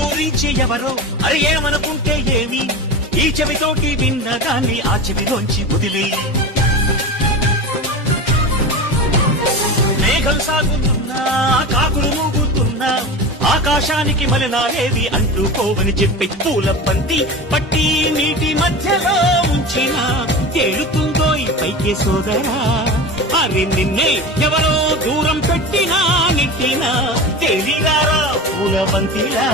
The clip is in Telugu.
గురించి ఎవరో అరే ఏమనుకుంటే ఏమి ఈ చెవితోటి విన్నదాన్ని ఆ చెవిలోంచి వదిలే మేఘం సాగుతున్నా కాకులు మూగుతున్నా ఆకాశానికి మలినాలేవి అంటుకోవని చెప్పి పూల పంతి పట్టి నీటి మధ్యలో ఉంచిన తేలుతుందో ఈ పైకే సోదరా అరే నిన్నే ఎవరో దూరం పెట్టినా నెట్టినా తేలిగారా పూల బంతిలా